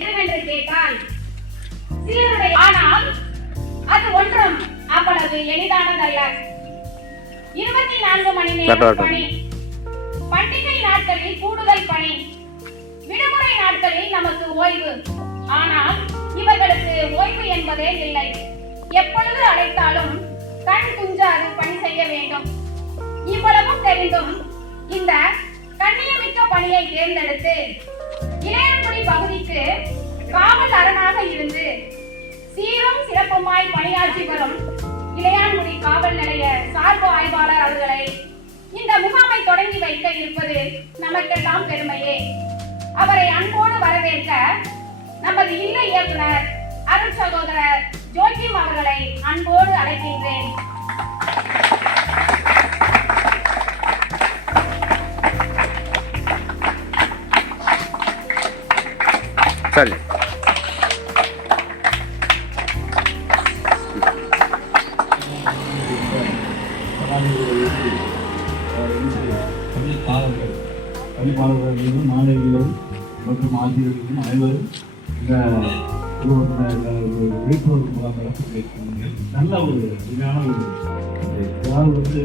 என்னவென்று கேட்டால் சிலருடைய, ஆனால் அது ஒன்றும் அவ்வளவு எளிதானதல்ல. 24 மணி நேரம் பணி, பண்டிகை நாட்களில் கூடுதல் பணி, விடுமுறை நாட்களில் நமக்கு ஓய்வு. ஆனால் இவர்களுக்கு ஓய்வு என்பதே இல்லை. எப்பொழுது அழைத்தாலும் கண் குஞ்சாது பணி செய்ய வேண்டும். இவ்வளவும் தெரிந்தும் இந்த கண்ணியமிக்க பணியை தேர்ந்தெடுத்து இளையான்குடி பகுதிக்கு காவல் அரணாக இருந்து சீரும் சிறப்புமாய் பணியாற்றி வரும் இளையான்குடி காவல் நிலைய சார்பு ஆய்வாளர் அவர்களை இந்த முகாமை தொடங்கி வைக்க இருப்பது நமக்கெல்லாம் பெருமையே. அவரை அன்போடு வரவேற்க நமது இல்ல இயக்குனர் அருள் சகோதரர் ஜோக்கிம் அவர்களை அன்போடு அழைக்கின்றேன். சரி. பணிப்பாளர்களும் மாணவிகளும் மற்றும் ஆசிரியர்களும் அனைவரும் இந்த விழிப்புணர்வு முகாம் நடத்திருக்கிறீர்கள். நல்ல ஒரு உண்மையான ஒரு அதாவது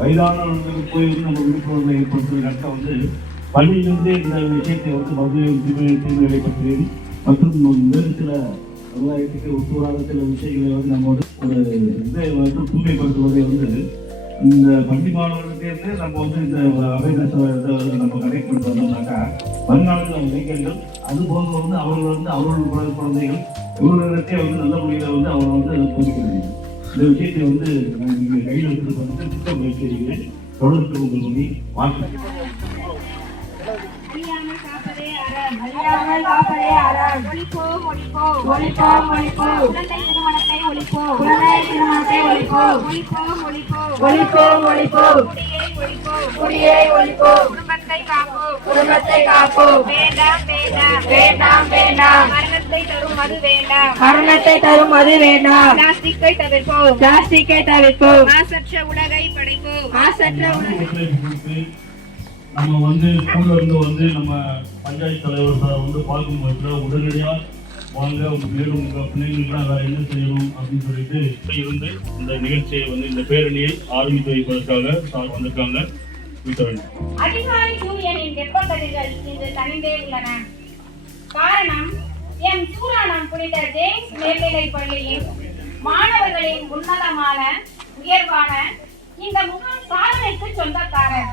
வயதானவர்களுக்கு போய் நம்ம விழிப்புணர்வை ஏற்படுத்துவதற்காக பள்ளியிலிருந்தே இந்த விஷயத்தை மதுரை தீமைகளை பற்றி மற்றும் வேறு சில சமுதாயத்துக்கு ஒத்துவராத சில விஷயங்களை நம்மோடு ஒரு இதை தூய்மைப்படுத்துவதை இந்த பள்ளி மாணவர்களுக்கு நம்ம இந்த அவேர்னஸ் நம்ம கனெக்ட் பண்ணிட்டு வந்தோம்னாக்கா வருங்காலத்தில் அவங்க இளைஞர்கள் அதுபோக அவர்கள் அவர்கள் குழந்தைகள் இவர்களுக்கே நல்ல முறையில் அவரை போதிக்க முடியும். இந்த விஷயத்தை நீங்கள் கையில் எடுத்து திட்டம் வைக்கிறீர்கள். தொடர்ந்து உங்கள் மொழி வாழ்க்கை அறியாமல் காப்பதே அறம். ஒழிப்போம் ஒழிப்போம் ஒழிப்போம் ஒழிப்போம். குழந்தை திருமணத்தை ஒழிப்போம். குழந்தை திருமணத்தை ஒழிப்போம். ஒழிப்போம் ஒழிப்போம் ஒழிப்போம் ஒழிப்போம். குடியை ஒழிப்போம். குடும்பத்தை காப்போம். குடும்பத்தை காப்போம். வேண்டாம் வேண்டாம் வேண்டாம் வேண்டாம். மரணத்தை தரும் மது வேண்டாம். மரணத்தை தரும் மது வேண்டாம். பிளாஸ்டிக்கை தவிர்ப்போம். பிளாஸ்டிக்கை தவிர்ப்போம். மாசற்ற உலகை படைப்போம். மாசற்ற உலகை நம்ம ஸ்கூல்ல நம்ம பஞ்சாயத்து தலைவர் சார் பார்க்கும் போது உடனடியாக வாங்க மேலும் உங்கள் பிள்ளைங்களுக்குலாம் வேறு என்ன செய்யணும் அப்படின்னு சொல்லிட்டு இருந்து இந்த நிகழ்ச்சியை இந்த பேரணியை ஆரம்பித்து வைப்பதற்காக சார் வந்திருக்காங்க. அதிகாலை சூரியனின் வெப்பக்கதிர்கள் இன்று தனிந்தே உள்ளன. காரணம் எம் சூரானம் புனித ஜேம்ஸ் மேல்நிலைப் பள்ளியின் மாணவர்களின் உன்னதமான உயர்வான இந்த முகாம் சாதனைக்கு சொந்தக்காரர்.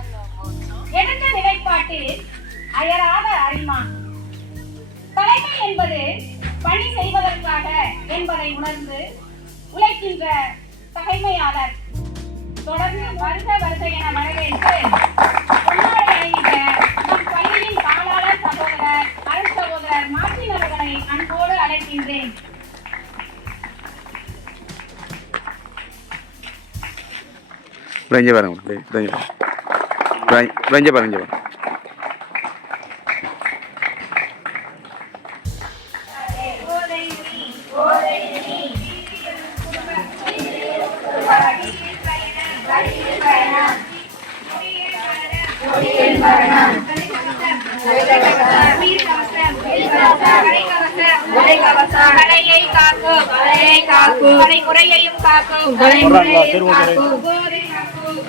எடுத்த நிலைப்பாட்டில் அயராத அரிமா. தலைமை என்பது பணி செய்வதற்காக என்பதை உணர்ந்து உழைக்கின்ற தகைமையாளர். தொடர்ந்து வருக வருக என வரவேற்று பொன்னாடை அணிந்த நம் பள்ளியின் காவலர் சகோதரர் அருள் சகோதரர் மார்ட்டின் அவர்களை அன்போடு அழைக்கின்றேன். குறையையும் காக்கும்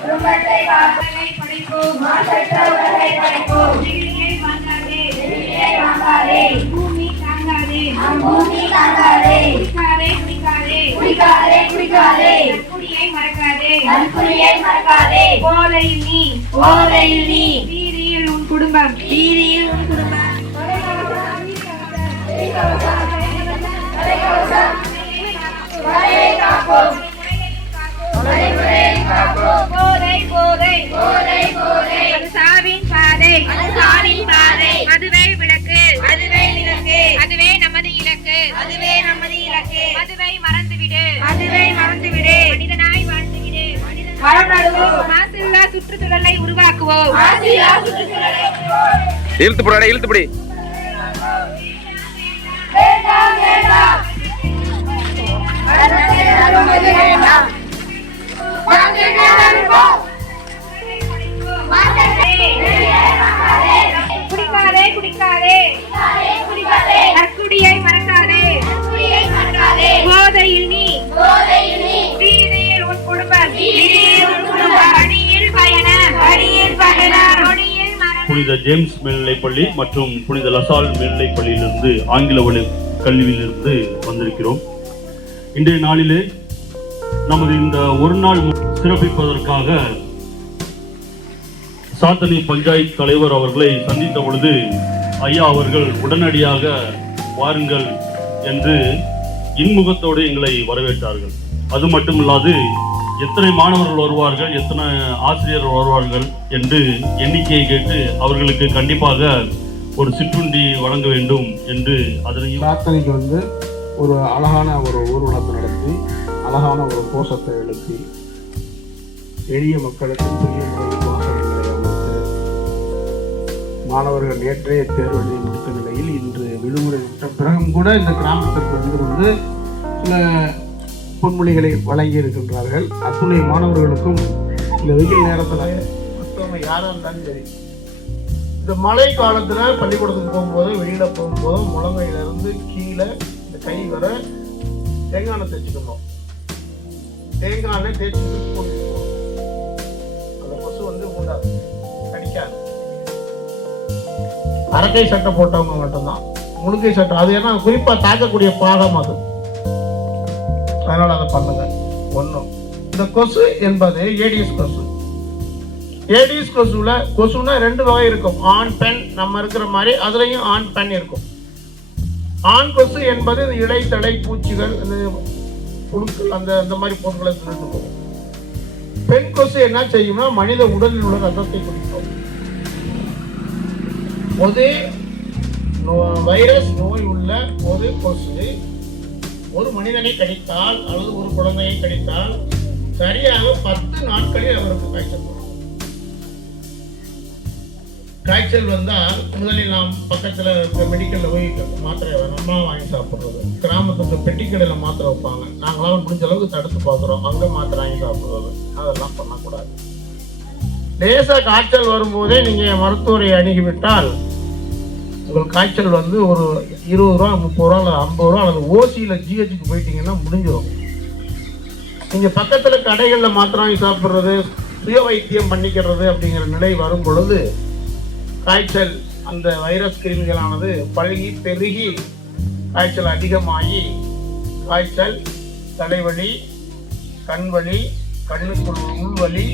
குடும்பத்தை காப்பதை படைப்போம். மாசற்ற உலகை படைப்போம். பூமி தாங்காதே. பூமி தாங்காதே. குடிக்காதே குடிக்காதே. குடிக்காதே குடிக்காதே. நற்குடியை மறக்காதே. நற்குடியை மறக்காதே. போதையில் நீ. போதையில் நீ. வீதியில் உன் குடும்பம். வீதியில் உன் குடும்பம். காப்போம். போதை போதை போதை போதை. அது சாவின் பாதை. அது சாவின் பாதை. அதுவே விளக்கு. அதுவே விளக்கு. அதுவே நமது இலக்கு. அதுவே நமது இலக்கு. அதுவை மறந்துவிடு. அதுவை மறந்துவிடு. மனிதனாய் வாழ்ந்துவிடு. மரம் நடுவோம். மாசில்லா சுற்றுச்சூழலை உருவாக்குவோம். மாசில்லா சுற்றுச்சூழலை இழுத்து போடாடா இழுத்து போடி. வேண்டாம் வேண்டாம். வேண்டாம். குடிக்காதே குடிக்காதே. நற்குடியை ஜேம்ஸ் மேல்நிலைப்பள்ளி மற்றும் புனித லசால் மேல்நிலைப்பள்ளியிலிருந்து ஆங்கில வழி கல்வியிலிருந்து வந்திருக்கிறோம். இன்றைய நாளிலே நமது இந்த ஒரு நாள் சிறப்பிப்பதற்காக சாத்தனி பஞ்சாயத்து தலைவர் அவர்களை சந்தித்த பொழுது ஐயா அவர்கள் உடனடியாக வாருங்கள் என்று இன்முகத்தோடு எங்களை வரவேற்றார்கள். அது மட்டுமில்லாது எத்தனை மாணவர்கள் வருவார்கள், எத்தனை ஆசிரியர்கள் வருவார்கள் என்று எண்ணிக்கையை கேட்டு அவர்களுக்கு கண்டிப்பாக ஒரு சிற்றுண்டி வழங்க வேண்டும் என்று அதனையும் சாத்தனைக்கு வந்து ஒரு அழகான ஒரு ஊர்வலத்தை நடத்தி அழகான ஒரு கோஷத்தை எழுப்பி எளிய மக்களுக்கு புதிய முறையில் வாசல் நிலையை அமைத்து மாணவர்கள் நேற்றைய தேர்வு எழுதி முடித்த நிலையில் இன்று விடுமுறை விட்ட பிறகும் கூட இந்த கிராமத்திற்கு வந்து சில பொன்மொழிகளை வழங்கி இருக்கின்றார்கள். அத்துணை மாணவர்களுக்கும் இந்த வெயில் நேரத்தில் மற்றவங்க யாராக இருந்தாலும் சரி, இந்த மழை காலத்தில் பள்ளிக்கூடத்துக்கு போகும்போது வெளியில் போகும்போது முழங்கையிலேருந்து கீழே இந்த கை வர தேங்காய் எண்ணெய் தேய்ச்சிக்கணும். தேங்காய் எண்ணெய் தேய்ச்சிட்டு போட்டுக்கணும். அந்த கொசு வந்து உண்டாது, கடிக்காது. அரக்கை சட்டை போட்டவங்க மட்டும்தான், முழுக்கை சட்டை அது ஏன்னா குறிப்பாக தாக்கக்கூடிய பாகம் அது, அதனால அதை பண்ணுங்க. ஒன்றும் இந்த கொசு என்பது ஏடிஎஸ் கொசு. ஏடிஎஸ் கொசுல கொசுனா 2 வகை இருக்கும், ஆண் பெண். நம்ம இருக்கிற மாதிரி அதுலயும் ஆண் பெண் இருக்கும். ஆண் கொசு என்பது இந்த இலை தலை பூச்சிகள், இந்த புழுக்கள், அந்த மாதிரி பொருட்களை தின்னு போகும். பெண் கொசு என்ன செய்யும்னா மனித உடலில் உள்ள ரத்தத்தை குடிக்கும். ஒரு வைரஸ் நோய் உள்ள ஒரு கொசு ஒரு மனிதனை கடித்தால் அல்லது ஒரு குழந்தையை கடித்தால் சரியாக 10 நாட்களில் அவருக்கு காய்ச்சல் வரும். காய்ச்சல் வந்தால் முதலில் நாம் பக்கத்தில் இருக்க மெடிக்கலில் போய் மாத்திரை நம்ம வாங்கி சாப்பிட்றது. கிராமத்துக்கு பெட்டிக்கடையில் மாத்திரை வைப்பாங்க, நாங்களாம் முடிஞ்ச அளவுக்கு தடுத்து பார்க்குறோம். அங்கே மாத்திரை வாங்கி சாப்பிட்றது அதெல்லாம் பண்ணக்கூடாது. லேசாக காய்ச்சல் வரும்போதே நீங்கள் மருத்துவரை அணுகிவிட்டால் உங்கள் காய்ச்சல் வந்து ஒரு 20 ரூபா 30 ரூபா அல்லது 50 ரூபா அல்லது ஓசியில் ஜிஹெச்சுக்கு போயிட்டீங்கன்னா முடிஞ்சிடும். நீங்கள் பக்கத்தில் கடைகளில் மாத்திரை வாங்கி சாப்பிட்றது, சுய வைத்தியம் பண்ணிக்கிறது அப்படிங்கிற நிலை வரும் பொழுது காய்ச்சல் அந்த வைரஸ் கிருமிகளானது பழகி பெருகி காய்ச்சல் அதிகமாகி காய்ச்சல், தலைவலி, கண்வலி, கண்ணுக்குள் உள்வலி,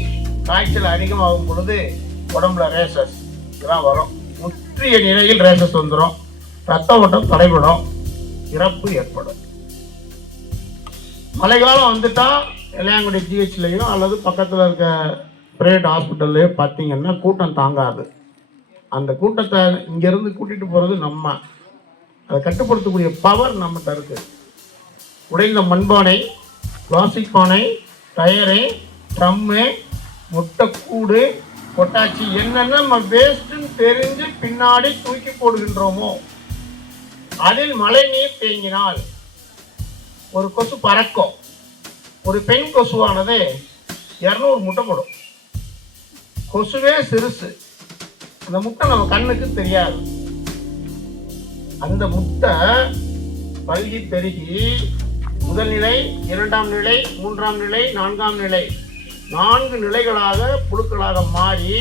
காய்ச்சல் அதிகமாகும் பொழுது உடம்புல ரேசஸ் இதெல்லாம் வரும். முற்றிய நிலையில் ரேசஸ் வந்துடும், ரத்த ஓட்டம் தடைபடும், இறப்பு ஏற்படும். மழைக்காலம் வந்துட்டா இளையாங்குடி ஜிஹெச்லையோ அல்லது பக்கத்தில் இருக்க பிரைவேட் ஹாஸ்பிட்டல்லையோ பார்த்தீங்கன்னா கூட்டம் தாங்காது. அந்த கூட்டத்தை இங்கேருந்து கூட்டிகிட்டு போகிறது நம்ம, அதை கட்டுப்படுத்தக்கூடிய பவர் நம்மகிட்ட இருக்கு. உடைந்த மண்பானை, பிளாஸ்டிக் பானை, டயரு, ட்ரம்மு, முட்டைக்கூடு, கொட்டாச்சி என்னென்ன நம்ம வேஸ்ட்டுன்னு தெரிஞ்சு பின்னாடி தூக்கி போடுகின்றோமோ அதில் மழை நீர் தேங்கினால் ஒரு கொசு பறக்கும். ஒரு பெண் கொசுவானது 200 முட்டை போடும். கொசுவே சிறுசு, அந்த முட்டை நம்ம கண்ணுக்கு தெரியாது. அந்த முட்டை பல்கி பெருகி முதல் நிலை, 2ஆம் நிலை, 3ஆம் நிலை, 4ஆம் நிலை, 4 நிலைகளாக புழுக்களாக மாறி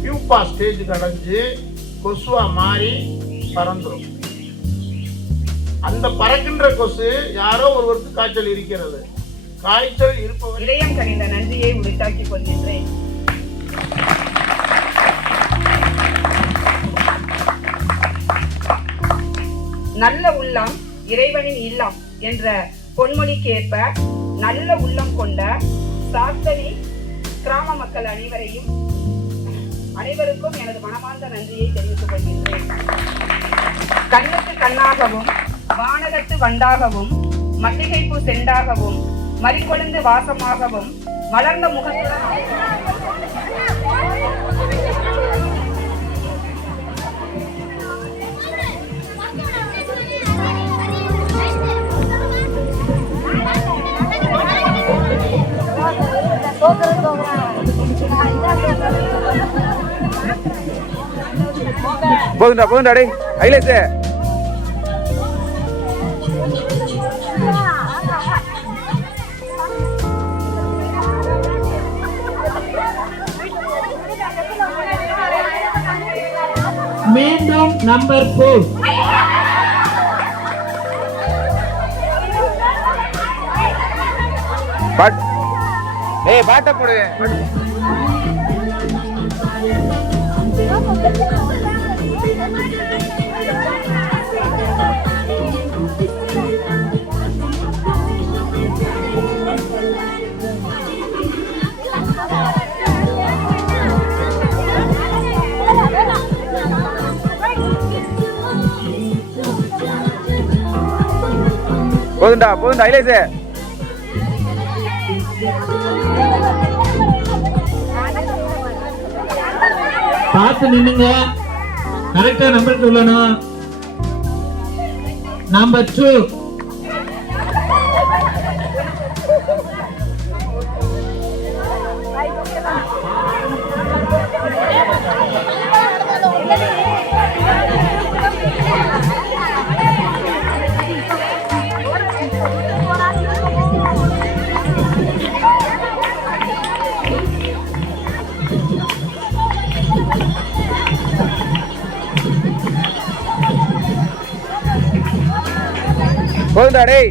பியூப்பா ஸ்டேஜ் அடைஞ்சு கொசுவா மாறி பறந்துடும். அந்த பறக்கின்ற கொசு யாரோ ஒருவருக்கு காய்ச்சல் இருக்கிறது. காய்ச்சல் இருப்பவர் இதயம் கனிந்த நன்றியை உரித்தாக்கிக் கொள்கின்றேன். நல்ல உள்ளம் இறைவனின் இல்லம் என்ற பொன்மொழிக்கேற்ப நல்ல உள்ளம் கொண்ட சாத்தனி கிராம மக்கள் அனைவருக்கும் எனது மனமார்ந்த நன்றியை தெரிவித்துக் கொள்கின்றேன். கண்ணுக்கு கண்ணாகவும், வானகத்து வண்டாகவும், மல்லிகைப்பூ செண்டாகவும், மறிக்கொழுந்து வாசமாகவும், மலர்ந்த முகத்துடன் போதுண்டா டேய் ஐலேசே மீண்டும் நம்பர் 4. பாட்ட போடு. போதுண்டா ஐலேசே. பார்த்து நின்னுங்க. கரெக்டா நம்பர் சொல்லணும். நம்பர் 2. போதுண்டா டேய்.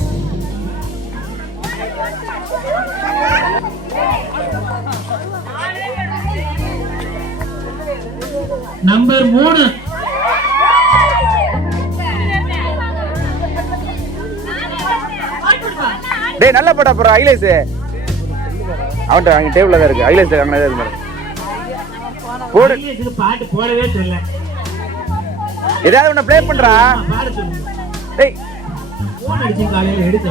நம்பர் 3. டேய் நல்ல படா போற ஐலேஸ். அவன்கிட்ட அங்க டேபிள்ல தான் இருக்கு. ஐலேஸ் அங்கனே இருக்கு பாரு. போடு. இதுக்கு பாட்டு போடவே சொல்ல. ஏதாவது ஒண்ணு ப்ளே பண்றா. பாட சொல்லு. டேய் போன் அடிச்சு காலையில எடுத்து.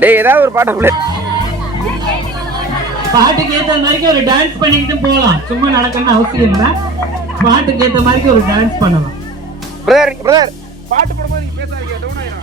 டேய் ஏதாவது ஒரு பாட்டு ப்ளே. பாட்டுக்கு ஏத்த மாதிரி ஒரு டான்ஸ் பண்ணிக்கிட்டு போலாம். சும்மா நடக்கணும்னு அவசியம் இல்ல. பாட்டுக்கு ஏத்த மாதிரி ஒரு டான்ஸ் பண்ணலாம். பிரதர் பாட்டு போடும்போது நீங்க பேசாதீங்க. டவுன் ஆயிரும்.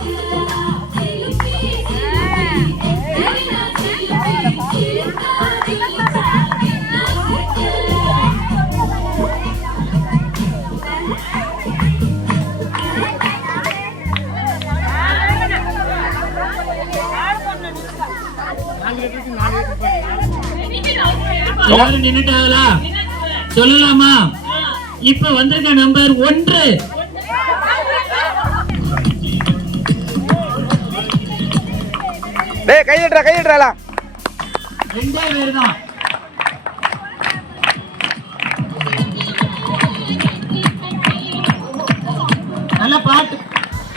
எல்லாரும் நின்னுட்டாங்களா? சொல்லலாமா? இப்ப வந்திருக்க நம்பர் 1. டேய் கையிடுறா. 2 பேர் தான்.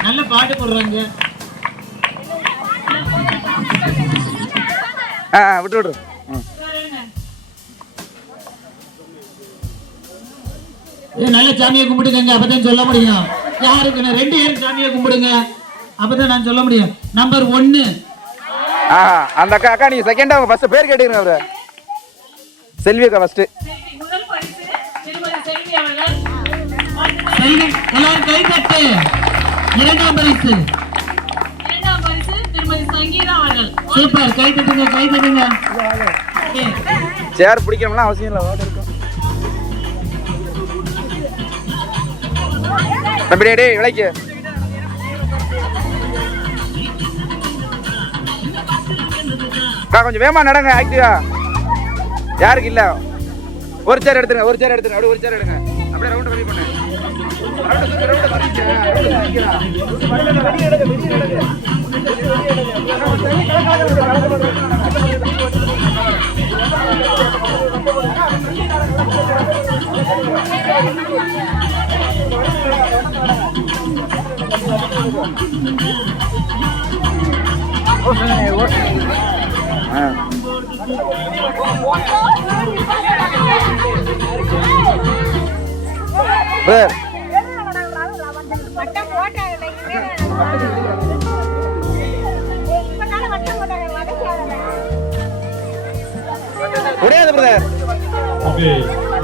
நல்ல பாட்டு போடுறாங்க. விட்டு. நல்ல சாமியை கும்பிடுங்க. அப்பதான் சொல்ல முடியும். யாருக்கு 2 பேரும் சாமியை கும்பிடுங்க. அப்பதான் நான் சொல்ல முடியும். நம்பர் 1. அந்த அக்கா நீங்க செகண்டா அவங்க ஃபர்ஸ்ட் பேர் கேட்டுங்க. அவரு செல்வி அக்கா ஃபர்ஸ்ட். முதல் பரிசு திருமதி செல்வி அவர்கள். எல்லாரும் கை தட்டு. 2ஆம் பரிசு திருமதி சங்கீதா அவர்கள். சூப்பர். கை தட்டுங்க. சேர் பிடிக்கணும்லாம் அவசியம் இல்லை. வாட இருக்கும். தம்பி டேய் விளைக்கு. கொஞ்சம் வேகமா நடங்க. ஆக்டிவா யாருக்கு இல்ல. ஒரு சேர் எடுத்துருங்க. அப்படியே ஒரு சேர் எடுங்க. அப்படியே ரவுண்ட் பண்ணி பண்ணு.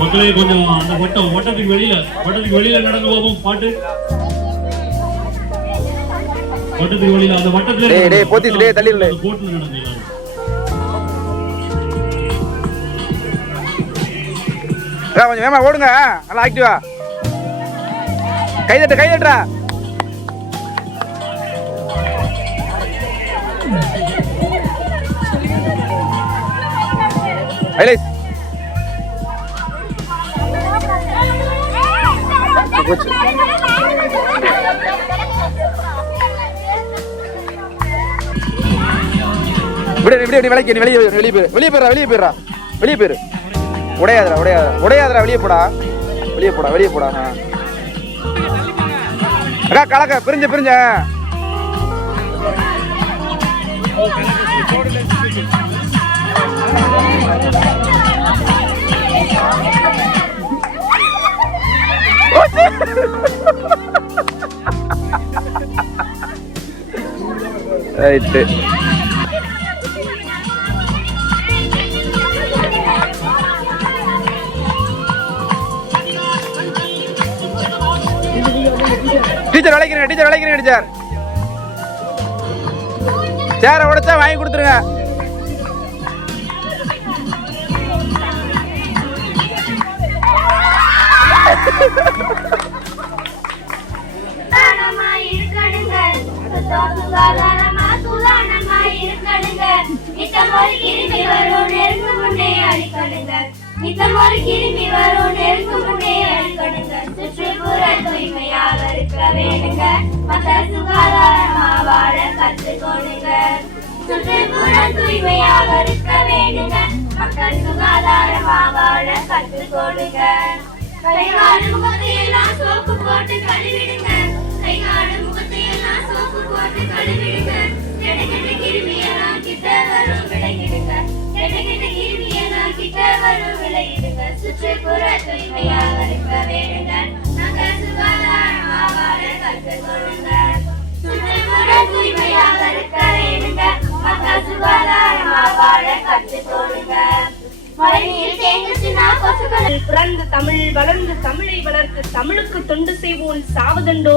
மக்களே கொஞ்சம் அந்த வட்டத்துக்கு வெளியில நடந்து போவோம். பாட்டு வட்டத்துக்கு வெளியில அந்த வட்டத்துல போட்டுல நடந்து கொஞ்சம் வேமா ஓடுங்க. நல்லா ஆக்டிவா. கைதட்டுறா. ஐலேஸ் போச்சு. விட விலைக்கு வெளியே வெளியே போயிரு வெளியே போயிடா வெளியே போயிடா வெளியே போயிரு. உடையாதரா உடையாதரா உடையாதரா வெளியே போடா வெளியே போடா வெளியே போடா. அக்கா கலக்க பிரிஞ்ச பிரிஞ்ச ரைட்டு. டீச்சர் விளைக்கிறீங்க டீச்சர் விளைக்கிறீங்க டீச்சர். சேரை உடைச்சா வாங்கி கொடுத்துருங்க. நித்தமொரு கிருமி வரும் நெருங்கு முன்னே அடிக்கணுங்க. சுற்றுப்புற தூய்மையாக இருக்க வேணுங்க. மக்கள் சுகாதாரமா வாழ கற்றுக்கொடுங்க. சுற்றுப்புற தூய்மையாக இருக்க வேணுங்க. மக்கள் சுகாதாரமா வாழ கற்றுக்கொடுங்க. கைகாடு முகத்தையெல்லாம் சோப்பு போட்டு கழுவிடுங்க. கைகாடு முகத்தையெல்லாம் சோப்பு போட்டு கழுவிடுங்க. கெட்ட கெட்ட கிருமியெல்லாம் கிட்ட வரும் விலகிடுங்க. கெட்ட கெட்ட கிருமியெல்லாம் கிட்ட வரும் விலகிடுங்க. சுற்றுப்புற தூய்மையாக இருக்க வேணுங்க. மக்கள் சுகாதாரமா வாழ கற்றுக்கொடுங்க. சுற்றுப்புற தூய்மையாக இருக்க வேணுங்க. மக்கள் சுகாதாரமா வாழ கற்றுக்கொடுங்க. பிறந்த தமிழ் வளர்ந்து தமிழை வளர்த்து தமிழுக்கு தொண்டு செய்வோம் சாவதண்டோ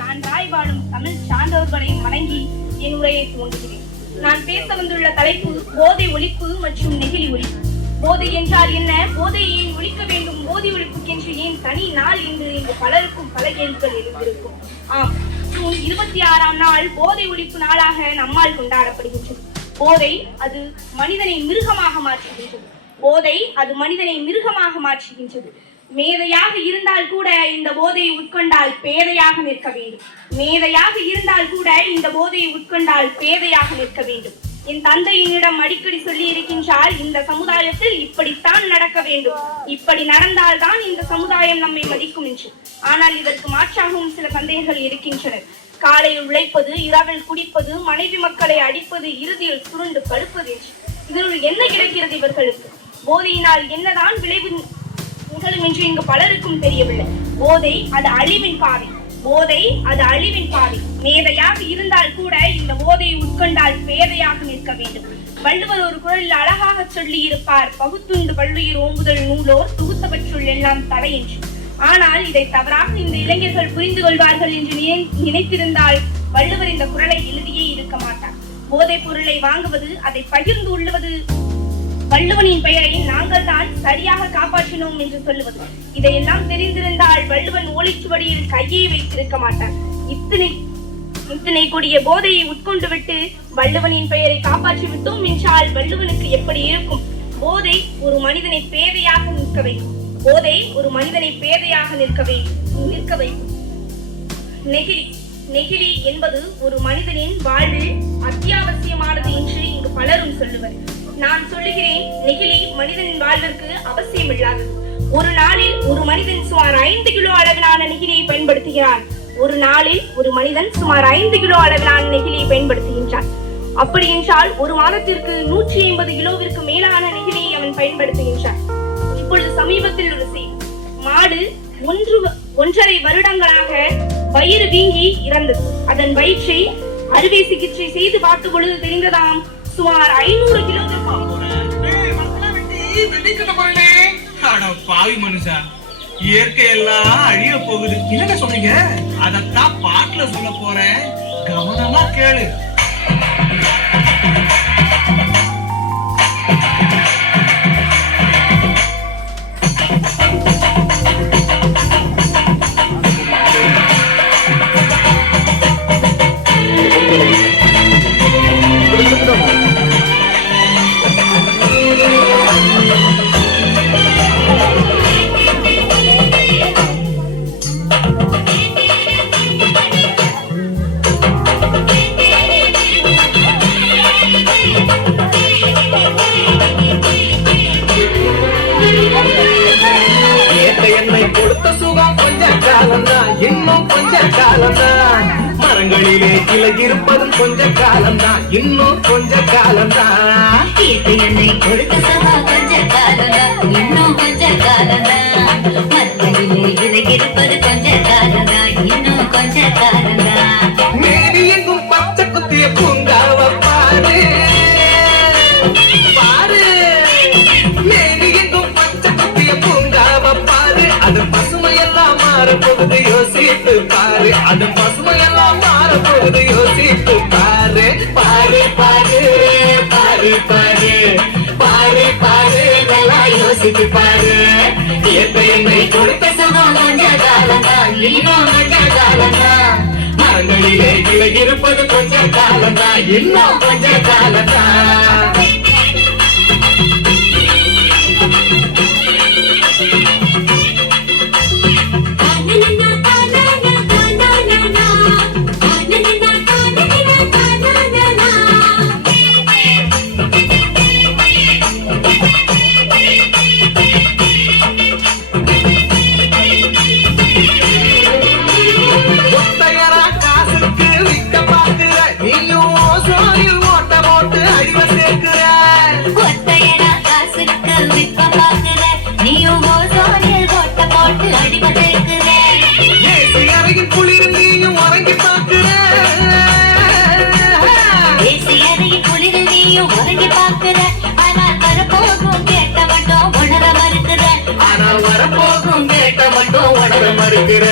சான்றாய் வாழும் தமிழ் சான்றோர்களை வணங்கி என் உரையை துவங்குகிறேன். நான் பேச வந்துள்ள தலைப்பு போதை ஒழிப்பு மற்றும் நெகிழி ஒழிப்பு. போதை என்றால் என்ன? போதையை ஏன் ஒழிக்க வேண்டும்? போதை ஒழிப்புக்கென்று ஏன் தனி நாள் என்று இங்கு பலருக்கும் பல கேள்விகள் எழுந்திருக்கும். ஆம், ஜூன் 26ஆம் நாள் போதை ஒழிப்பு நாளாக நம்மால் கொண்டாடப்படுகின்றது. போதை அது மனிதனை மிருகமாக மாற்றுகின்றது. போதை அது மனிதனை மிருகமாக மாற்றுகின்றது. மேதையாக இருந்தால் கூட இந்த போதையை உட்கொண்டால் பேதையாக நிற்க வேண்டும். மேதையாக இருந்தால் கூட இந்த போதையை உட்கொண்டால் பேதையாக நிற்க வேண்டும். என் தந்தையினிடம் அடிக்கடி சொல்லி இருக்கின்றால், இந்த சமுதாயத்தில் இப்படித்தான் நடக்க வேண்டும், இப்படி நடந்தால்தான் இந்த சமுதாயம் நம்மை மதிக்கும் என்று. ஆனால் இதற்கு மாற்றாகவும் சில தந்தைகள் இருக்கின்றனர். காலையில் உழைப்பது, இரவில் குடிப்பது, மனைவி மக்களை அடிப்பது, இறுதியில் சுருண்டு படுப்பது என்று. இதனுள் என்ன கிடைக்கிறது இவர்களுக்கு? போதையினால் என்னதான் விளைவு நிகழும் என்று இங்கு பலருக்கும் தெரியவில்லை. போதை அது அழிவின் பாதை. போதை அது அழிவின் பாதை. மேதையாக இருந்தால் கூட இந்த போதையை உட்கொண்டால் பேதையாக நிற்க வேண்டும். வள்ளுவர் ஒரு குரலில் அழகாக சொல்லி இருப்பார், பகுத்துண்டு பல்லுயிர் ஓம்புதல் நூலோர் தொகுத்தவற்றுள் எல்லாம் தடை என்று. ஆனால் இதை தவறாக இந்த இளைஞர்கள் புரிந்து கொள்வார்கள் என்று நினைத்திருந்தால் வள்ளுவர் இந்த குரலை எழுதியே இருக்க மாட்டார். போதைப் பொருளை வாங்குவது, அதை பகிர்ந்து உள்ளவது, வள்ளுவனின் பெயரை நாங்கள் தான் சரியாக காப்பாற்றினோம் என்று சொல்லுவது, இதையெல்லாம் தெரிந்திருந்தால் வள்ளுவன் ஓலைச்சுவடியில் கையை வைத்திருக்க மாட்டார். இத்தனை கொடிய போதையை உட்கொண்டு விட்டு வள்ளுவனின் பெயரை காப்பாற்றி விட்டோம் என்றால் வள்ளுவனுக்கு எப்படி இருக்கும்? போதை ஒரு மனிதனை பேதையாக நிற்க வைக்கும். போதை ஒரு மனிதனை பேதையாக நிற்க வைக்கும். நெகிழி என்பது ஒரு மனிதனின் வாழ்வில் அத்தியாவசியமானது என்று இங்கு பலரும் சொல்லுவர். நான் சொல்லுகிறேன், நெகிழி மனிதனின் வாழ்விற்கு அவசியம் இல்லாதது. ஒரு நாளில் ஒரு மனிதன் சுமார் 5 கிலோ அளவிலான நெகிழியை பயன்படுத்துகிறான். ஒரு நாளில் ஒரு மனிதன் சுமார் 5 கிலோ அளவிலான நெகிழியை பயன்படுத்துகின்றான். அப்படி என்றால் ஒரு மாதத்திற்கு 150 கிலோவிற்கு மேலான நெகிழியை அவன் பயன்படுத்துகின்றான். இப்பொழுது சமீபத்தில் ஒரு செய்தி, மாடு 1.5 வருடங்களாக வயிறு வீங்கி இறந்தது. அதன் வயிற்றை அறுவை சிகிச்சை செய்து பார்த்த பொழுது தெரிந்ததாம் சுமார் 500 கிலோ. பாவி மனுஷா, இயற்கை எல்லாம் அழிய போகுது. என்ன சொல்றீங்க? அதத்தான் பாட்டுல சொல்ல போறேன், கவனமா கேளு. மரங்களிலே கிளை இருப்பதும் கொஞ்ச காலம்தான், இன்னும் கொஞ்ச காலம்தான். என்னை கொடுத்த சகா கொஞ்ச காலம்தான், இன்னும் கொஞ்ச காலம்தான். மரங்களிலே கிளை இருப்பது கொஞ்ச காலம்தான், இன்னும் கொஞ்ச காலம்தான். மேரி எங்கும் பச்சை குத்திய பூங்காவ பாரு பாரு, மேரி எங்கும் பச்சை குத்திய பூங்காவ பாரு. அது பசுமையெல்லாம் மாறப்போகுது யோசித்து பாரு, அது பசுமையெல்லாம் மாறப்போகுது யோசித்து பாரு. பாரு பாரு பாரு பாரு பாரு பாரு, நல்லா யோசித்து பாரு. என்னை கொடுத்த சுகம் கொஞ்ச காலம்தான், இன்னும் கொஞ்ச காலம்தான். மரங்களிலே கிளை இருப்பது கொஞ்ச காலம்தான், இன்னும் கொஞ்ச காலம்தான். ஒத்தையரா காசுக்கு விக்க பாக்குற, நீயும் சோழில் ஓட்ட போட்டு அடிவ சேர்க்கிற. ஒத்தையரா காசுக்கு விற்க பார்க்கிற, நீயும் ஓசோனில் ஓட்ட போட்டு அடிமை சேர்க்கிற. ஏசி அறையில் குளிர் நீயும் உறங்கி பாக்குற. ஏசி அறையில் குளிரில் நீயும் உறங்கி பார்க்கிற, ஆனால் வரப்போகும் கேட்ட மட்டும் உணர மறுக்கிற. ஆனால் வரப்போகும் கேட்ட மட்டும் உணர மறுக்கிற.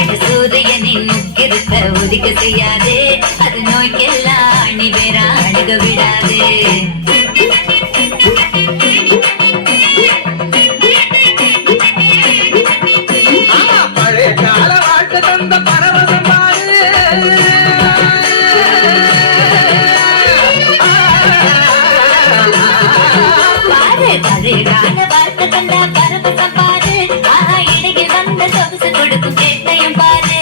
அது சூரியனின் முக்கிருக்க ஒதுக்க செய்யாதே, அது நோய்க்கெல்லாம் அணி பேரா அணுக விடாதே. பழைய கால வாழ்க்கை தந்த பரவசம் பாரு. பாரு பழைய கால வாழ்க்கை தந்த பரவசம் பாரு. ஆஹா, இடையில் வந்த சொகுசு கொடுக்கும் கேட்டையும் பாரு.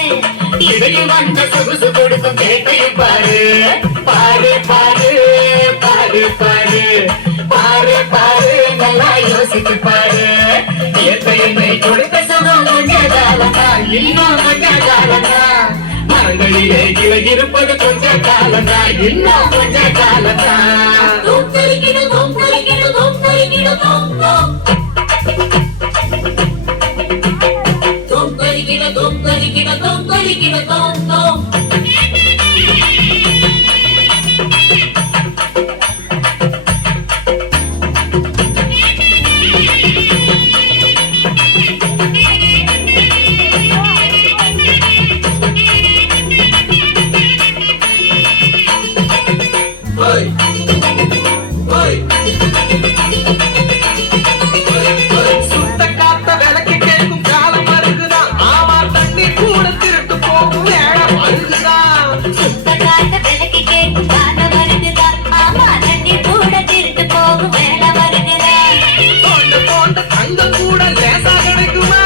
இடையில் வந்த சொகுசு கொடுக்கும் கேட்டையும் பாரு. பாரு பாரு பாரு பாரு பாரு பாரு, நல்லா யோசித்து பாரு. என்னை கொடுத்த சுகம் கொஞ்ச காலம்தான், இன்னும் கொஞ்ச காலம்தான். மரங்களிலே கிளை இருப்பது கொஞ்ச காலம்தான், இன்னும் கொஞ்ச காலம்தான். தூம் தரிக்கிடு தூம் தரிக்கிடு தூம் தரிக்கிடு தூம் தூம். தூம் தரிக்கிடு தூம் தரிக்கிடு தூம் தரிக்கிடு தூம் தூம். ஓய் ஓய், சுத்த காத்த விளக்கு கேட்கும் காலம் வருகுதான். ஆமா, தண்ணி கூட திருட்டு போகும் வேலை வருகுதான். சுத்த காட்ட விலக்கி கேட்கும் காலம் வருகுதா, ஆமா தண்ணி கூட திருட்டு போகும் வேலை வருகுதா. தோண்ட தோண்ட தங்கம் கூட லேசா கிடைக்குமா?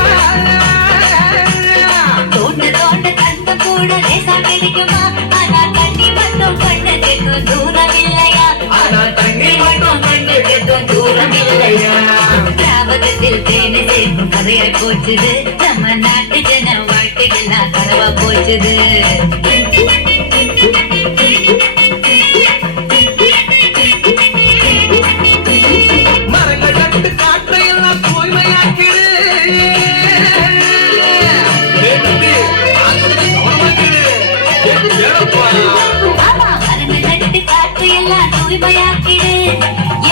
தோண்ட தோண்ட தங்கம் கூட லேசா கிடைக்குமா? ஆனா தண்ணி மட்டும் கண்ணு கேட்கும் தூரம் இல்லையா? ஆனா தண்ணி மட்டும் கண்ணு கேட்கும் தூரம் இல்லையா? ஞாபகத்தில் தேனை சேர்க்கும் கதையாய் போச்சுது, நம்ம நாட்டு ஜன வாழ்க்கையெல்லாம் கனவா போச்சுது. மரங்கள் நட்டு காற்றையெல்லாம் தூய்மையாக்கிடு. ஏய் தம்பி, காற்றை கவனமாக்கிடு. ஏய் ஏறப்பா. ஆமா, மரங்கள் நட்டு காற்று எல்லாம் தூய்மையாக்கிடு.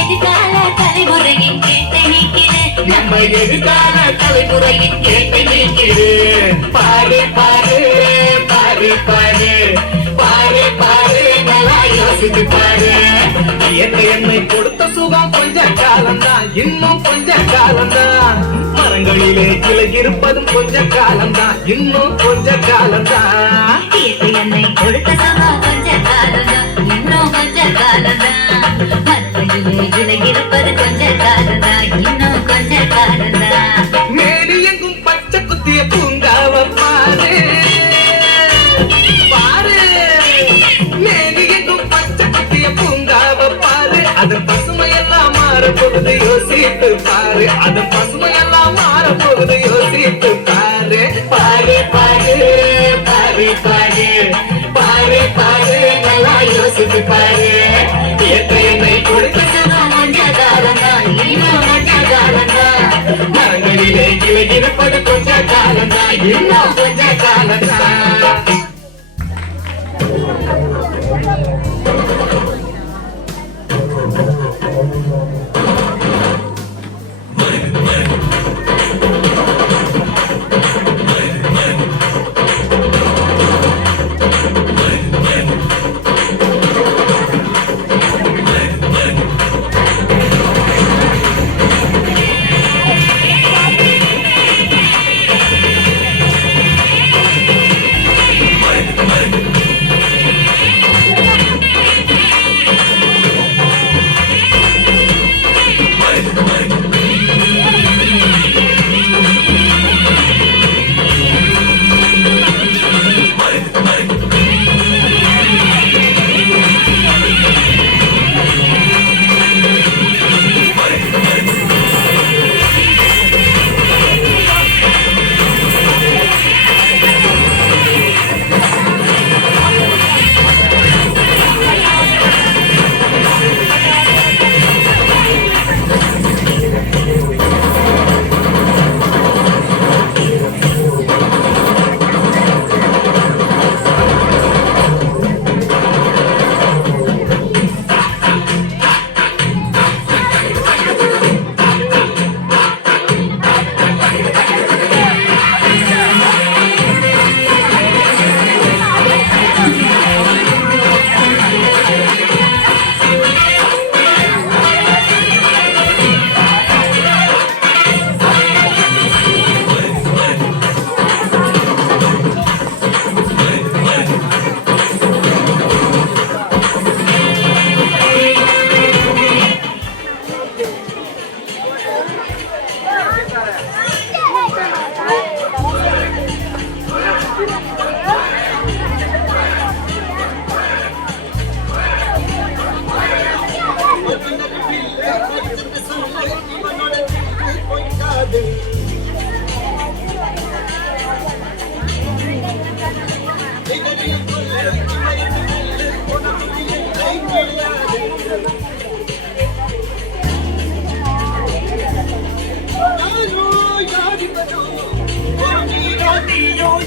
எதிர்கால தலைமுறையின் கேட்டை நீக்கிடு. நம்ம எதிர்கால தலைமுறையின் கேட்டை நீக்கிடு. பாரு பாரு பாரு பாரு பாரு பாரு, நல்லா யோசித்து பாரு. என்னை கொடுத்த சுகம் கொஞ்ச காலம்தான், இன்னும் கொஞ்ச காலம்தான். மரங்களிலே கிளை இருப்பதும் கொஞ்ச காலம்தான், இன்னும் கொஞ்ச காலம்தான். என்னை கொடுத்த சுகம் கொஞ்ச காலம்தான், இன்னும் கொஞ்ச காலம்தான். மரங்களிலே இலை இருப்பது கொஞ்ச காலம்தான், இன்னும் கொஞ்ச காலம்தான். மேரி எங்கும் பச்சை குத்திய பூங்காவ பாரு பாரு, மேரி எங்கும் பச்சை குத்திய பூங்காவ பாரு. அது பசுமையெல்லாம் மாறப்போகுது யோசித்து பாரு, அது பசுமையெல்லாம் மாறப்போகுது யோசித்து பாரு. பாரு பாரு பாரு பாரு பாரு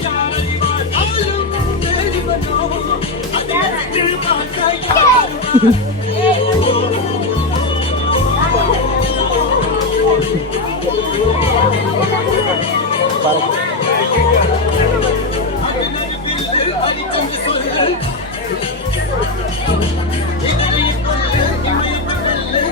யாரறிவார் ஆளும் தேடிவனோ அதில் பார்க்க யாரும் அடிக்கொண்டு சொல்லு இதனையும் கொல்லு இமையும் கொல்லு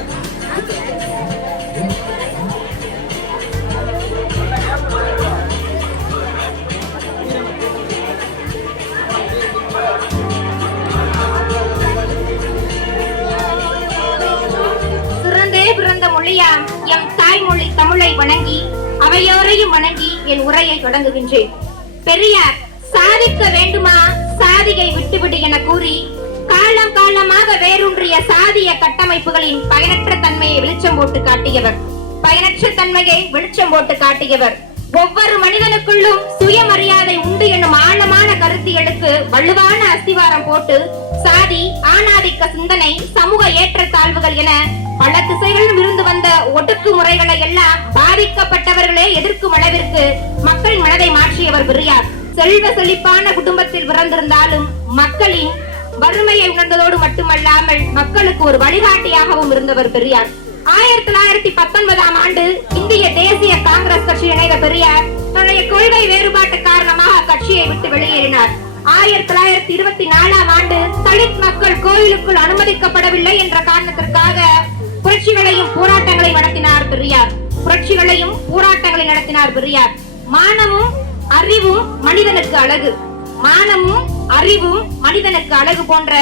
சிறந்தே பிறந்த மொழியாம் எம் தாய்மொழி தமிழை வணங்கி அவையோரையும் வணங்கி என் உரையை தொடங்குகின்றேன். பெரியார் சாதிக்க வேண்டுமா சாதியை விட்டுவிடு என கூறி காலம் காலமாக வேரூன்றிய சாதிய கட்டமைப்புகளின் பயனற்ற தன்மையை வெளிச்சம் போட்டு காட்டியவர் ஒவ்வொரு மனிதனுக்குள்ளும் சுயமரியாதை உண்டு என்னும் ஆழமான கருத்தியலுக்கு வலுவான அஸ்திவாரம் போட்டு சாதி, ஆணாதிக்க சிந்தனை, சமூக ஏற்றத்தாழ்வுகள் என பல திசைகளிலும் இருந்து வந்த ஒடுக்குமுறைகளை எல்லாம் பாதிக்கப்பட்டவர்களே எதிர்க்கும் அளவிற்கு மக்களின் மனதை மாற்றியவர் பெரியார். செல்வ செழிப்பான குடும்பத்தில் பிறந்திருந்தாலும் மக்களின் வறுமையை உணர்ந்ததோடு மட்டுமல்லாமல் மக்களுக்கு ஒரு வழிகாட்டியாகவும் இருந்தவர் பெரியார். 1919ஆம் ஆண்டு இந்திய தேசிய காங்கிரஸ் கட்சி இணைந்த பெரியார் தன்னுடைய கொள்கை வேறுபாட்டு காரணமாக கட்சியை விட்டு வெளியேறினார். 1924ஆம் ஆண்டு தலித் மக்கள் கோயிலுக்குள் அனுமதிக்கப்படவில்லை என்ற காரணத்திற்காக புரட்சிகளையும் போராட்டங்களை நடத்தினார் பெரியார். மானமும் அறிவும் மனிதனுக்கு அழகு போன்ற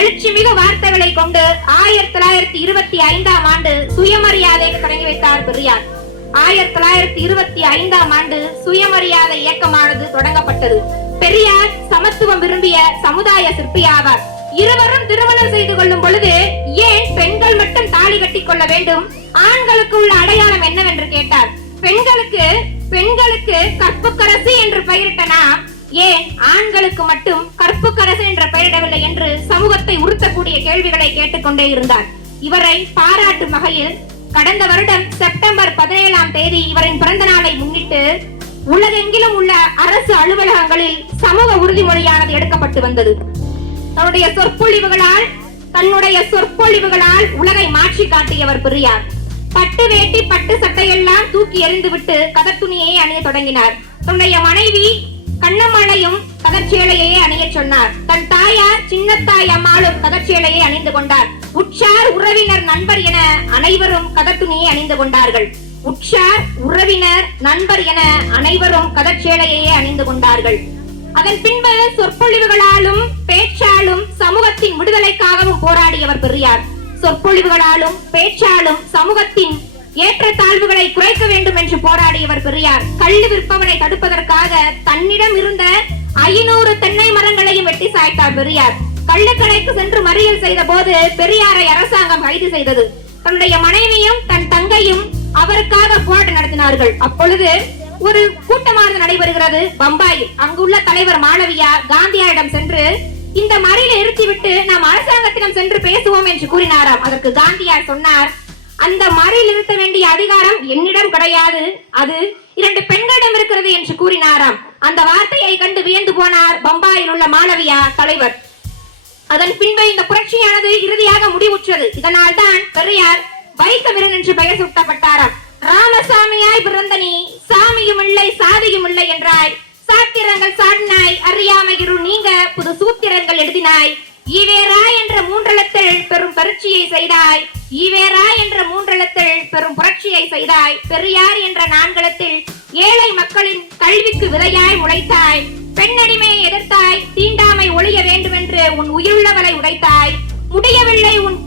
எழுச்சிமிகு வார்த்தைகளை கொண்டு 1925ஆம் ஆண்டு சுயமரியாதை தொடங்கி வைத்தார் பெரியார். 1925ஆம் ஆண்டு சுயமரியாதை இயக்கமானது தொடங்கப்பட்டது. பெரியார் சமத்துவம் விரும்பிய சமுதாய சிற்பியாவார். இருவரும் திருமணம் செய்து கொள்ளும் பொழுது ஏன் பெண்கள் மட்டும் தாலி கட்டிக் கொள்ள வேண்டும், ஆண்களுக்கு உள்ள அடையாளம் என்னவென்று கேட்டார். பெண்களுக்கு கற்புக்கரசி என்று பெயரிட்டனா ஏன் ஆண்களுக்கு மட்டும் கற்புக்கரசு என்ற பெயரிடவில்லை என்று சமூகத்தை உறுத்தக்கூடிய கேள்விகளை கேட்டுக்கொண்டே இருந்தார். இவரை பாராட்டும் வகையில் கடந்த வருடம் செப்டம்பர் 17ஆம் தேதி இவரின் பிறந்த நாளை முன்னிட்டு உலகெங்கிலும் உள்ள அரசு அலுவலகங்களில் சமூக உறுதிமொழியானது எடுக்கப்பட்டு வந்தது. தன்னுடைய சொற்பொழிவுகளால் உலகை மாற்றி காட்டியவர் பெரியார். பட்டு வேட்டி பட்டு சட்டையெல்லாம் தூக்கி எறிந்துவிட்டு கதர் துணியை அணிய தொடங்கினார். தன்னுடைய மனைவி கண்ணம்மாளையும் கதர்ச்சேலையே அணிய சொன்னார். தன் தாயார் சின்னத்தாய் அம்மாளும் கதர்ச்சேலையை அணிந்து கொண்டார். உற்றார் உறவினர் நண்பர் என அனைவரும் கதர் துணியை அணிந்து கொண்டார்கள். அணிந்து கொண்டார்கள். அதன் பின்பு சொற்பொழிவுகளாலும் பேச்சாலும் சமூகத்தின் விடுதலைக்காகவும் போராடியவர் பெரியார். சொற்பொழிவுகளாலும் பேச்சாலும் சமூகத்தின் ஏற்றத்தாழ்வுகளை குறைக்க வேண்டும் என்று போராடியவர் பெரியார். கள்ளு விற்பவனை தடுப்பதற்காக தன்னிடம் இருந்த 500 தென்னை மரங்களையும் வெட்டி சாய்த்தார் பெரியார். கள்ளுக்கடைக்கு சென்று மறியல் செய்த போது பெரியாரை அரசாங்கம் கைது செய்தது. தன்னுடைய மனைவியும் தன் தங்கையும் அவருக்காக போராட்டம் நடத்தினார்கள். அப்பொழுது ஒரு கூட்டமானது நடைபெறுகிறது பம்பாயில். அங்குள்ள தலைவர் மாளவியா காந்தியாரிடம் சென்று இந்த மறியலை நிறுத்திவிட்டு நாம் அரசாங்கத்திடம் சென்று பேசுவோம் என்று கூறினாராம். அதற்கு காந்தியார் சொன்னார், அந்த மறியல் நிறுத்த வேண்டிய அதிகாரம் என்னிடம் கிடையாது, அது 2 பெண்களிடம் இருக்கிறது என்று கூறினாராம். அந்த வார்த்தையை கண்டு வியந்து போனார் பம்பாயில் உள்ள மாளவியா தலைவர். அதன் பின்பு இந்த புரட்சியானது இறுதியாக முடிவுற்றது. இதனால் தான் பெரியார் வைக்கவிரன் என்று பெயர் சூட்டப்பட்டாராம். ராமசாமியாய் பிறந்த நீ சாமியும் இல்லை சாதியும் இல்லை என்றாய், சாத்திரங்கள் சாடினாய் அறியாமை இரு நீங்க புது சூத்திரங்கள் எழுதினாய், ஈவேரா என்ற 3 எழுத்தில் பெரும் புரட்சியை செய்தாய், ஈவேரா என்ற 3 எழுத்தில் பெரும் புரட்சியை செய்தாய், பெரியார் என்ற 4 எழுத்தில் ஏழை மக்களின் கல்விக்கு விதையாய் முளைத்தாய், பெண்ணடிமையை எதிர்த்தாய், தீண்டாமை ஒழிய வேண்டும் என்று உன் உயிருள்ளவளை உடைத்தாய், முடியவில்லை உன்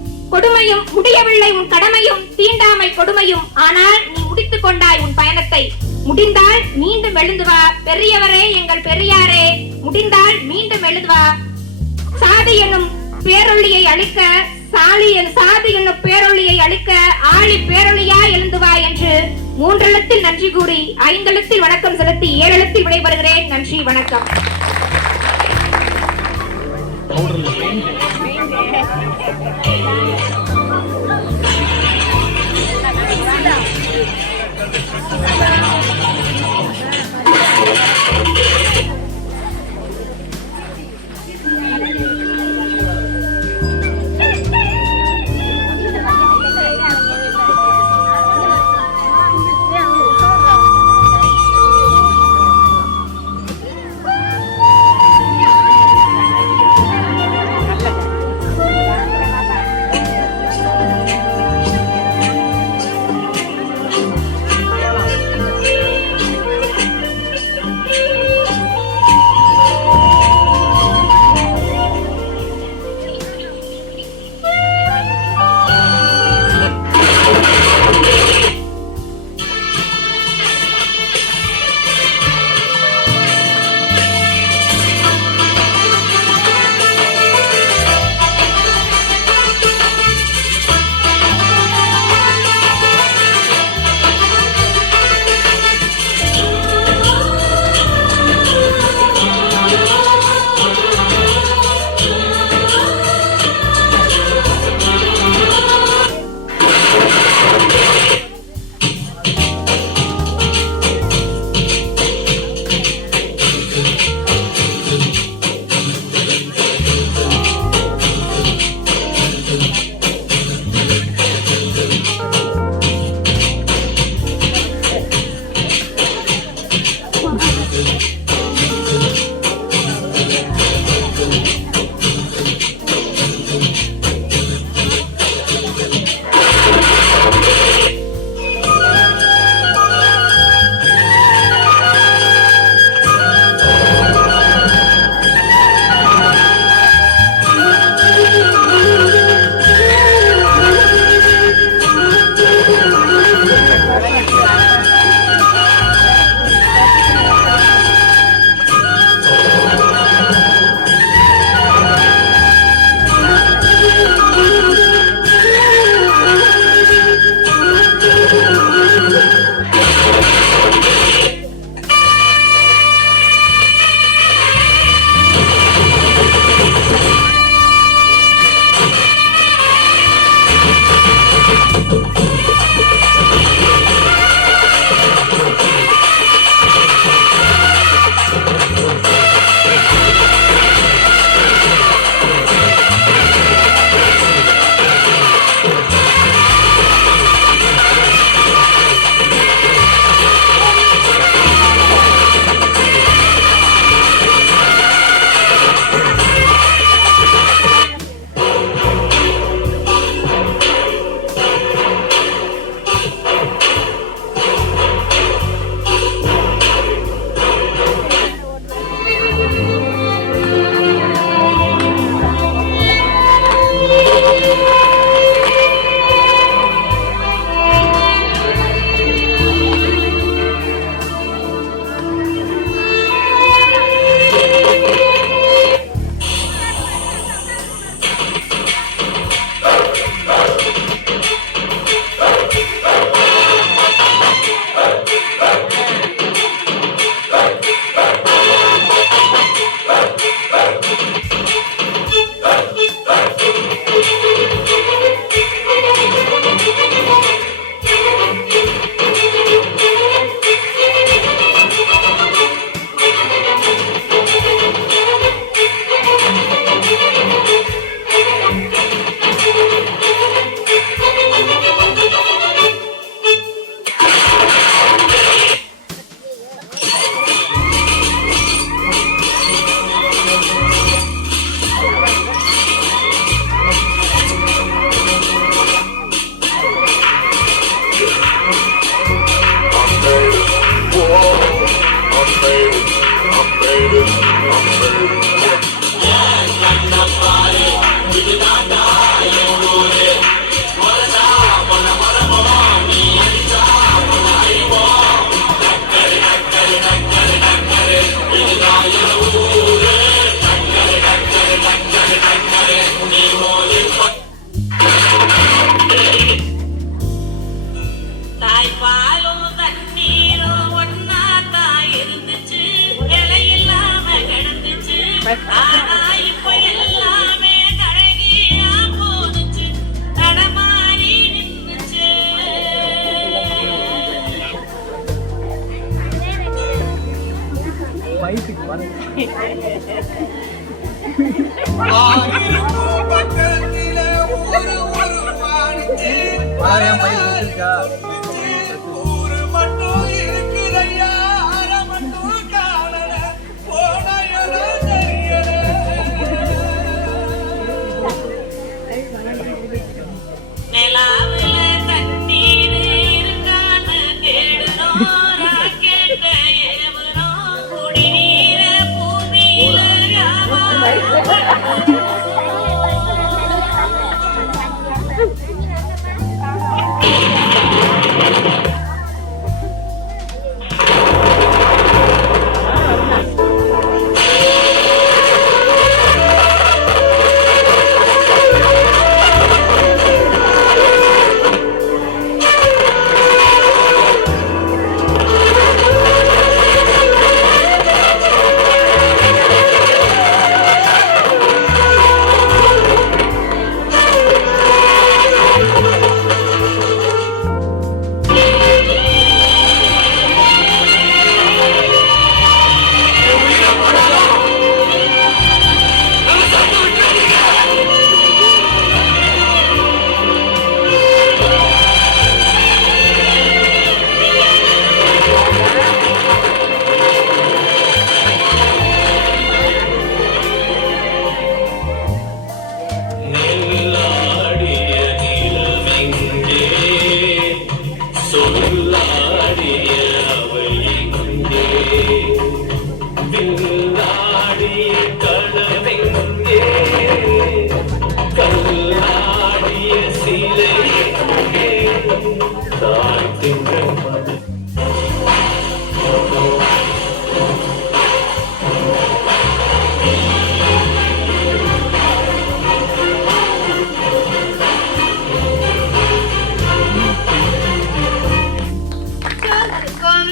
கடமையும் தீண்டாமை கொடுமையும், ஆனால் நீ முடித்துக் கொண்டாய் உன் பயணத்தை, முடிந்தால் மீண்டும் எழுந்து வா, பெரியவரே எங்கள் பெரியாரே முடிந்தால் மீண்டும் எழுந்து வா, சாதி என்னும் பேரொழியை அழிக்க ஆழி பேரொழியா எழுந்து வா என்று 3 எழுத்தில் நன்றி கூறி 5 எழுத்தில் வணக்கம் செலுத்தி 7 எழுத்தில் விடைபெறுகிறேன். நன்றி, வணக்கம்.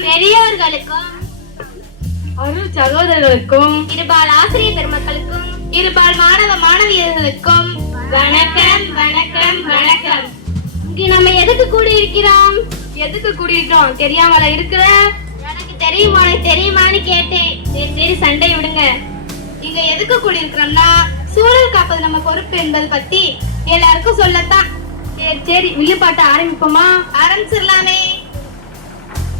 பெரியவர்களுக்கும் அருள் சகோதரர்களுக்கும் இருபால் ஆசிரியர் பெருமக்களுக்கும் இருபால் மாணவ மாணவியர்களுக்கும் வணக்கம் வணக்கம் வணக்கம். இங்க நம்ம எதுக்கு கூடியிருக்கிறோம் தெரியாமல இருக்கிற? எனக்கு தெரியுமான்னு கேட்டேன். சரி சண்டை விடுங்க. இங்க எதுக்கு கூடியிருக்கிறோம்னா சூழல் காப்பது நம்ம பொறுப்பு என்பது பத்தி எல்லாருக்கும் சொல்லத்தான். சரி வில்லுப்பாட்ட ஆரம்பிப்போமா? ஆரம்பிச்சிடலாமே.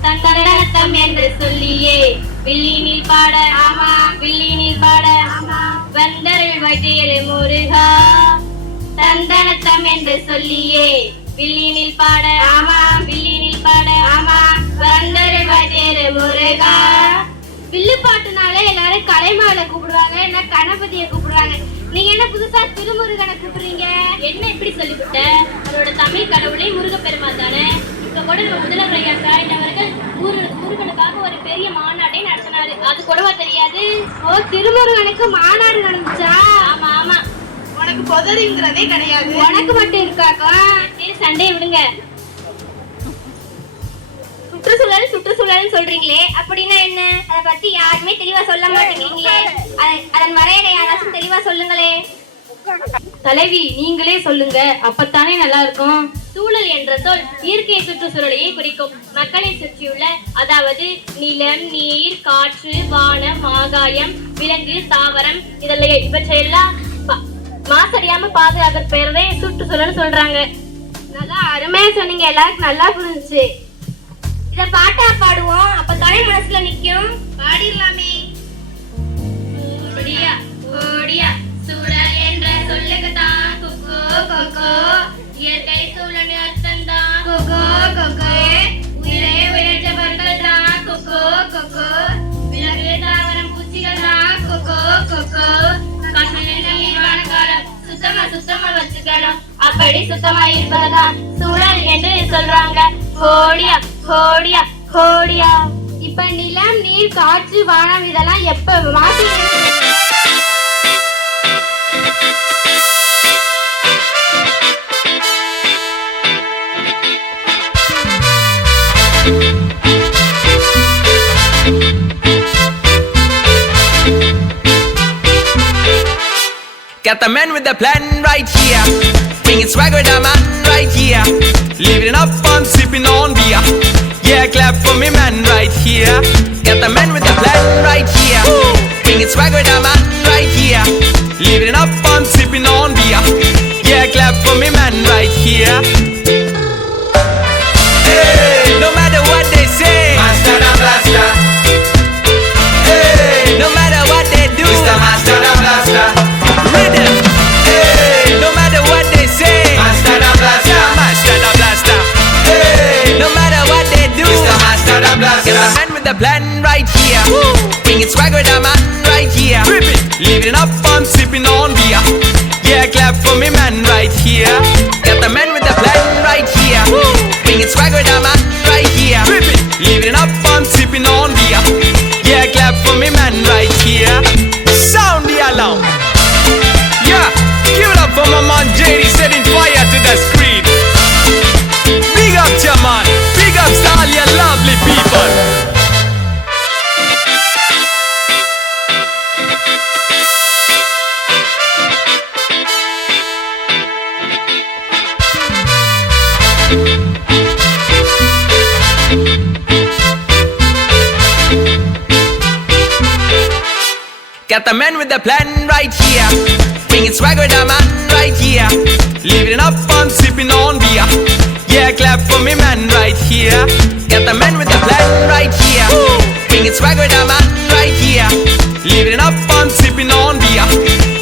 தந்தனத்தம் என்று சொல்லியே வில்லினில் பாட, ஆமா வில்லினில் பாட, ஆமா வந்தருள் வைத்தியரு முருகா. தந்தனத்தம் என்று சொல்லியே வில்லினில் பாட, ஆமா வில்லினில் பாட, ஆமா வந்தருள் வைத்தியரு முருகா. வில்லுப்பாட்டுனாலே எல்லாரும் கலைமாலை கூப்பிடுவாங்க, என்ன கணபதியை கூப்பிடுவாங்க. நீங்க என்ன புதுசா திருமுருகனை கூப்பிடுறீங்க? என்ன இப்படி சொல்லிவிட்ட? அவரோட தமிழ் கடவுளே முருகப்பெருமான் தானே. இப்ப கூட நம்ம முதல்வர் ஐயா ஸ்டாலின் அவர்கள் முருகனுக்காக ஒரு பெரிய மாநாட்டை நடத்தினாரு. அது கூடவா தெரியாது? ஓ, திருமுருகனுக்கு மாநாடு நடந்துச்சா? ஆமா ஆமா. உனக்கு பொதறிங்கிறதே கிடையாது. உனக்கு மட்டும் இருக்காக்கா? சரி சண்டை விடுங்க. சுற்றுச்சூழல் சொல்றீங்களே, அப்படின்னா என்ன? அத பத்தி யாருமே தெளிவா சொல்ல மாட்டேங்கிறீங்களே. அதன் வரையறை யாராச்சும் தெளிவா சொல்லுங்களே. தலைவி நீங்களே சொல்லுங்க, அப்பத்தானே நல்லா இருக்கும். சூழல் என்ற சொல் இயற்கை சுற்றுச்சூழலையே குறிக்கும். மக்களை சுற்றியுள்ள, அதாவது நிலம், நீர், காற்று, வானம், ஆகாயம், விலங்கு, தாவரம் இவற்றையெல்லாம் மாசடையாம பாதுகாக்கிற பேரதே சுற்றுச்சூழல் சொல்றாங்க. நல்லா அருமையா சொன்னீங்க, எல்லாருக்கும் நல்லா புரிஞ்சுச்சு. இத பாட்டா பாடுவோம், அப்பத்தானே மனசுல நிக்கும். பாடிடலாமே. ஓடியா ஓடியா சூழல் என்ற சொல்லுக்கு தான் கொக்கோ கொக்கோ. இயற்கை சூழல் அர்த்தம் தான் கொக்கோ கொக்கோ. உயிரை உயர்த்தவர்கள் தான் கொக்கோ கொக்கோ. விலங்கு தாவரம் பூச்சிகள் தான் கொக்கோ கொக்கோ. சுத்தமா வச்சுக்கணும், அப்படி சுத்தமா இருப்பதுதான் சூழல் என்று சொல்றாங்க. கோடியா கோடியா கோடியா. இப்ப நிலம், நீர், காற்று, வானம் இதெல்லாம் எப்ப மாற்றி Got the man with the plan right here. Bringing swag with the man right here. Living it up, I'm sipping on beer. Yeah, clap for me man right here. Got the man with the plan right here. Bringing swag with the man right here. Living it up, with the plan right here. Bringing swag with a man right here. Living up, I'm sipping on beer. Yeah, clap for me, man, right here. Got the man with the plan right here. Bringing swag with a man right here. Living up, I'm sipping on beer. Yeah, clap for me, man, right here. Sound the alarm. Yeah, give it up for my man JD setting fire to the screen. Big up to your man. Big up to all your lovely people. Got the man with the plan right here. Bringing swag with the man right here. Living up, I'm sipping on beer. Yeah, clap for me, man, right here. Got the man with the plan right here. Bringing swag with the man right here. Living up, I'm sipping on beer.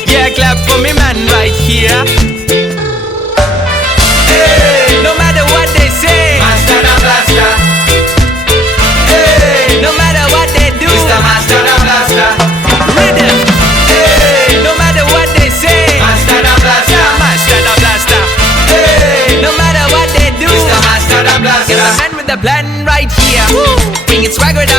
Yeah, clap for me, man, right here. Hey, no matter what they say, Master the Blaster. Hey, no matter what they do, Mr. Master the Blaster. Rhythm. Hey, no matter what they say, Master the Blaster. Master the Blaster. Hey, no matter what they do, Mr. Master the Blaster. Get the man with the plan right here. Bringing swag with